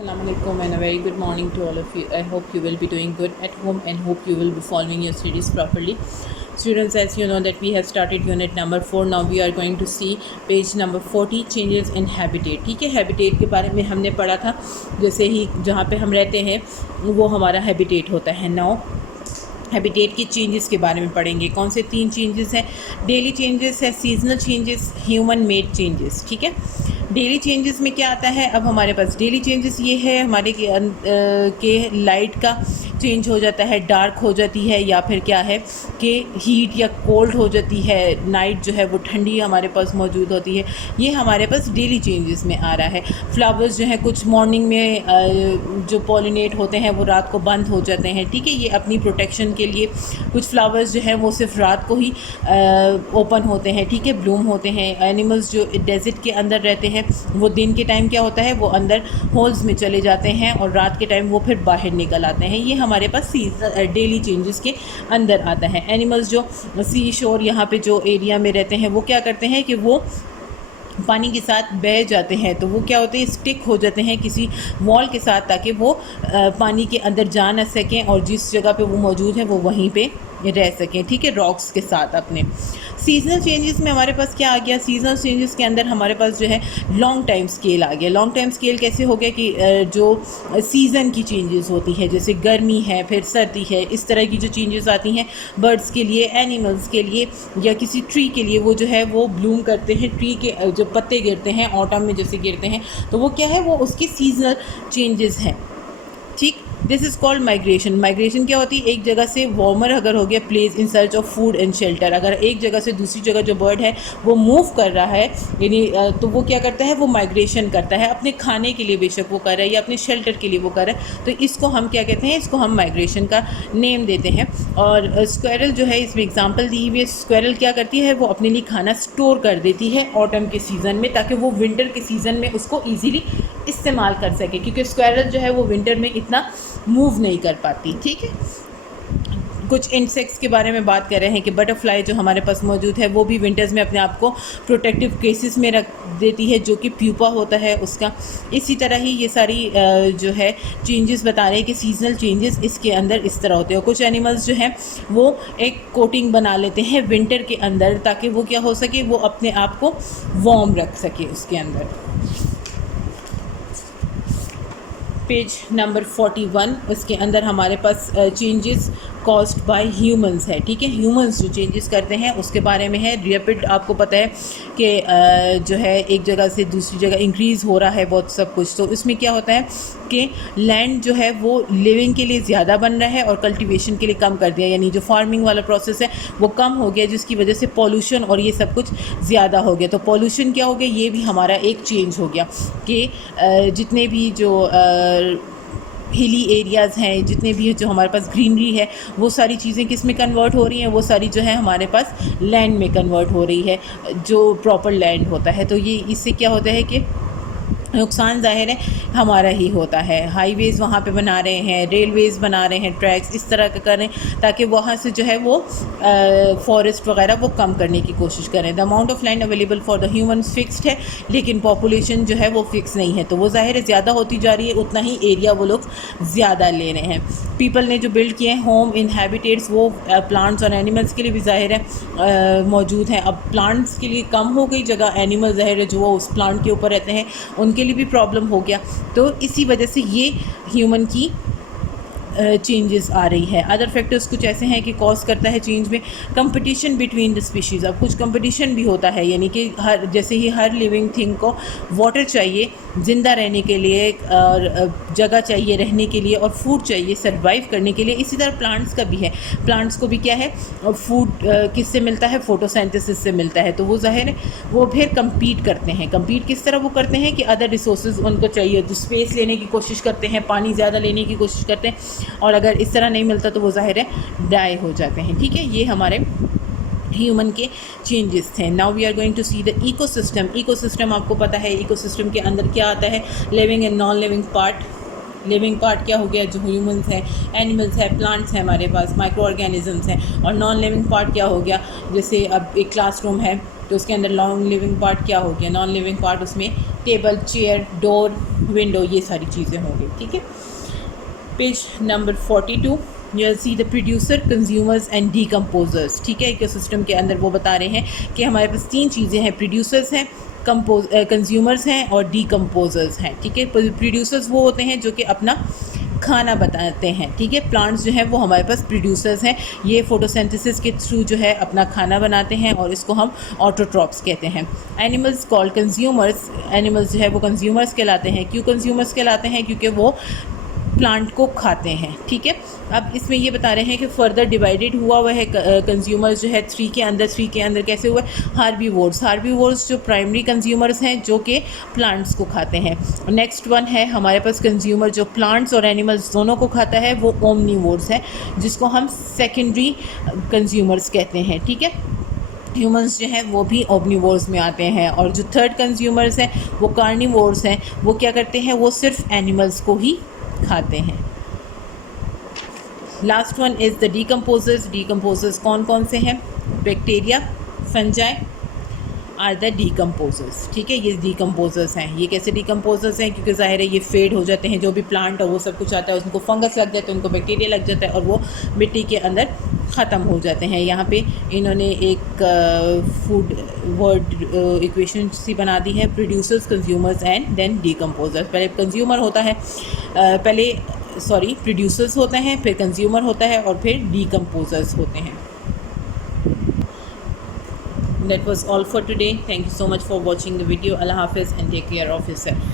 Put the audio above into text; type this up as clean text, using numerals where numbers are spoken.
Assalamualaikum and a very good morning to all of you. I hope you will be doing good at home and hope you will be following your studies properly. Students, as you know that we have started unit number 4. Now we are going to see page number 40, changes in habitat. ठीक है, habitat के बारे में हमने पढ़ा था, जैसे ही जहाँ पे हम रहते हैं वो हमारा habitat होता है. Now हैबिटेट के चेंजेस के बारे में पढ़ेंगे. कौन से 3 चेंजेस हैं? डेली चेंजेस है, seasonal changes, human made changes. ठीक है, डेली चेंजेस में क्या आता है? अब हमारे पास डेली चेंजेस ये है हमारे के लाइट का चेंज हो जाता है, डार्क हो जाती है, या फिर क्या है कि हीट या कोल्ड हो जाती है, नाइट जो है वो ठंडी हमारे पास मौजूद होती है. ये हमारे पास डेली चेंजेस में आ रहा है. फ्लावर्स जो है कुछ मॉर्निंग में जो पॉलिनेट होते हैं वो रात को बंद हो जाते हैं. ठीक है, ये अपनी प्रोटेक्शन के लिए. कुछ फ्लावर्स जो हैं वो सिर्फ रात को ही ओपन होते हैं. ठीक है, ब्लूम होते हैं. एनिमल्स जो डेजर्ट के अंदर रहते हैं वो दिन के टाइम क्या होता है, वो अंदर होल्स में चले जाते हैं और रात के टाइम वो फिर बाहर निकल आते हैं. ये हमारे पास सीजन डेली चेंजेस के अंदर आता है. एनिमल्स जो सी शोर यहाँ पे जो एरिया में रहते हैं वो क्या करते हैं कि वो पानी के साथ बह जाते हैं, तो वो क्या होते हैं, स्टिक हो जाते हैं किसी वॉल के साथ, ताकि वो पानी के अंदर जा ना सकें और जिस जगह पे वो मौजूद हैं वो वहीं पे रह सकें. ठीक है, रॉक्स के साथ अपने. सीजनल चेंजेस में हमारे पास क्या आ गया? सीजनल चेंजेस के अंदर हमारे पास जो है लॉन्ग टाइम स्केल आ गया. लॉन्ग टाइम स्केल कैसे हो गया कि जो सीज़न की चेंजेस होती है, जैसे गर्मी है फिर सर्दी है, इस तरह की जो चेंजेस आती हैं बर्ड्स के लिए, एनिमल्स के लिए, या किसी ट्री के लिए, वो जो है वो ब्लूम करते हैं. ट्री के जो पत्ते गिरते हैं ऑटम में जैसे गिरते हैं, तो वो क्या है, वो उसकी सीजनल चेंजेस हैं. ठीक, this is called migration. Migration क्या होती है? एक जगह से वार्मर अगर हो गया, place in search of food and shelter. अगर एक जगह से दूसरी जगह जो बर्ड है वो मूव कर रहा है, यानी तो वो क्या करता है, वो माइग्रेशन करता है अपने खाने के लिए, बेशक वो कर रहा है, या अपने शेल्टर के लिए वो कर रहा है. तो इसको हम क्या कहते हैं, इसको हम माइग्रेशन का नेम देते हैं. और स्क्वायरल जो है, इसमें एग्जाम्पल दी हुई है. स्क्वायरल क्या करती है, वो अपने लिए खाना स्टोर कर देती है ऑटम के सीज़न में, ताकि वो विंटर के सीज़न में उसको ईजीली इस्तेमाल कर सके, क्योंकि स्क्वायरल जो है वो विंटर में इतना मूव नहीं कर पाती. ठीक है, कुछ इंसेक्ट्स के बारे में बात कर रहे हैं कि बटरफ्लाई जो हमारे पास मौजूद है वो भी विंटर्स में अपने आप को प्रोटेक्टिव केसेस में रख देती है, जो कि प्यूपा होता है उसका. इसी तरह ही ये सारी जो है चेंजेस बता रहे हैं कि सीजनल चेंजेस इसके अंदर इस तरह होते हैं. कुछ एनिमल्स जो हैं वो एक कोटिंग बना लेते हैं विंटर के अंदर, ताकि वो क्या हो सके, वो अपने आप को वार्म रख सके उसके अंदर. पेज नंबर 41, उसके अंदर हमारे पास चेंजेस कॉज्ड बाय ह्यूमंस है. ठीक है, ह्यूमंस जो चेंजेस करते हैं उसके बारे में है. रैपिड, आपको पता है कि जो है एक जगह से दूसरी जगह इंक्रीज़ हो रहा है बहुत सब कुछ. तो इसमें क्या होता है कि लैंड जो है वो लिविंग के लिए ज़्यादा बन रहा है और कल्टीवेशन के लिए कम कर दिया, यानी जो फार्मिंग वाला प्रोसेस है वो कम हो गया, जिसकी वजह से पॉल्यूशन और ये सब कुछ ज़्यादा हो गया. तो पॉल्यूशन क्या हो गया, ये भी हमारा एक चेंज हो गया कि जितने भी जो हिली एरियाज़ हैं, जितने भी जो हमारे पास ग्रीनरी है, वो सारी चीज़ें किस में कन्वर्ट हो रही हैं, वो सारी जो है हमारे पास लैंड में कन्वर्ट हो रही है, जो प्रॉपर लैंड होता है. तो ये इससे क्या होता है कि नुकसान ज़ाहिर है हमारा ही होता है. हाईवेज़ वहाँ पे बना रहे हैं, रेलवेज़ बना रहे हैं, ट्रैक्स इस तरह का करें ताकि वहाँ से जो है वो फॉरेस्ट वगैरह वो कम करने की कोशिश करें. The amount of land available for the humans fixed है, लेकिन पॉपुलेशन जो है वो फिक्स नहीं है, तो वो ज़ाहिर है ज़्यादा होती जा रही है, उतना ही एरिया वो लोग ज़्यादा ले रहे हैं. पीपल ने जो बिल्ड किए हैं होम इन हैबिटेट्स, वो प्लांट्स और एनिमल्स के लिए भी ज़ाहिर है मौजूद हैं. अब प्लांट्स के लिए कम हो गई जगह, एनिमल ज़ाहिर है जो उस प्लांट के ऊपर रहते हैं उनके लिए भी प्रॉब्लम हो गया. तो इसी वजह से ये ह्यूमन की चेंजेस आ रही है. अदर फैक्टर्स कुछ ऐसे हैं कि कॉज करता है चेंज में कंपटीशन बिटवीन द स्पीशीज़. अब कुछ कंपटीशन भी होता है, यानी कि जैसे ही हर लिविंग थिंग को वाटर चाहिए ज़िंदा रहने के लिए, और जगह चाहिए रहने के लिए, और फूड चाहिए सर्वाइव करने के लिए, इसी तरह प्लांट्स का भी है. प्लांट्स को भी क्या है, फूड किससे मिलता है, फोटोसिंथेसिस से मिलता है. तो वो ज़ाहिर है वो फिर कम्पीट करते हैं. कम्पीट किस तरह वो करते हैं कि अदर रिसोर्सेज उनको चाहिए, तो स्पेस लेने की कोशिश करते हैं, पानी ज़्यादा लेने की कोशिश करते हैं, और अगर इस तरह नहीं मिलता तो वो ज़ाहिर है डाई हो जाते हैं. ठीक है, ये हमारे ह्यूमन के चेंजेस थे. Now we are going to see the ecosystem. Ecosystem आपको पता है, इकोसिस्टम के अंदर क्या आता है, living and non living part. Living part क्या हो गया, जो ह्यूमंस हैं, एनिमल्स हैं, प्लांट्स हैं, हमारे पास माइक्रो ऑर्गेनिजम्स हैं। और नॉन लिविंग पार्ट क्या हो गया, जैसे अब एक क्लासरूम है तो उसके अंदर नॉन लिविंग पार्ट क्या हो गया, नॉन लिविंग पार्ट उसमें टेबल, चेयर, डोर, विंडो, ये सारी चीज़ें होंगी। ठीक है, page number 42 you will see the producer, consumers and decomposers. ठीक है, इकोसिस्टम के अंदर वो बता रहे हैं कि हमारे पास 3 चीज़ें हैं, प्रोड्यूसर्स हैं, कंज्यूमर्स हैं और डीकम्पोजर्स हैं। ठीक है, प्रोड्यूसर्स वो होते हैं जो कि अपना खाना बताते हैं। ठीक है, प्लांट्स जो हैं वो हमारे पास प्रोड्यूसर्स हैं, ये फोटोसिंथेसिस के थ्रू जो है अपना खाना बनाते हैं और इसको हम ऑटोट्रॉप्स कहते हैं। एनिमल्स कॉल्ड कंज्यूमर्स, एनिमल्स जो है वो कंज्यूमर्स कहलाते हैं। क्यों कंज्यूमर्स कहलाते हैं, क्योंकि वो प्लांट को खाते हैं। ठीक है, अब इसमें ये बता रहे हैं कि फर्दर डिवाइडेड हुआ है कंज्यूमर्स जो है 3 के अंदर कैसे हुआ, हार्बीवोर्स जो प्राइमरी कंज्यूमर्स हैं जो कि प्लांट्स को खाते हैं। नेक्स्ट वन है हमारे पास कंज्यूमर जो प्लांट्स और एनिमल्स दोनों को खाता है, वो ओमनीवोर्स है, जिसको हम सेकेंडरी कंज्यूमर्स कहते हैं। ठीक है, ह्यूमंस जो हैं वो भी ओमनीवोर्स में आते हैं। और जो थर्ड कंज्यूमर्स हैं वो कार्निवोर्स हैं, वो क्या करते हैं, वो सिर्फ एनिमल्स को ही खाते हैं। Last one is the decomposers. Decomposers कौन कौन से हैं, bacteria, fungi are the decomposers. ठीक है, ये डीकम्पोजर्स हैं। ये कैसे डीकम्पोजर्स हैं, क्योंकि ज़ाहिर है ये फेड हो जाते हैं, जो भी प्लांट और वो सब कुछ आता है उनको फंगस लग जाता है, उनको बैक्टीरिया लग जाता है और वो मिट्टी के अंदर ख़त्म हो जाते हैं। यहाँ पे इन्होंने एक फूड वर्ड इक्वेशन सी बना दी है, producers, consumers and then decomposers. पहले कंज्यूमर होता है, प्रोड्यूसर्स होते हैं, फिर कंज्यूमर होता है और फिर डीकम्पोजर्स होते हैं। That was all for today. Thank you so much for watching the video. Allah Hafiz and take care of yourself.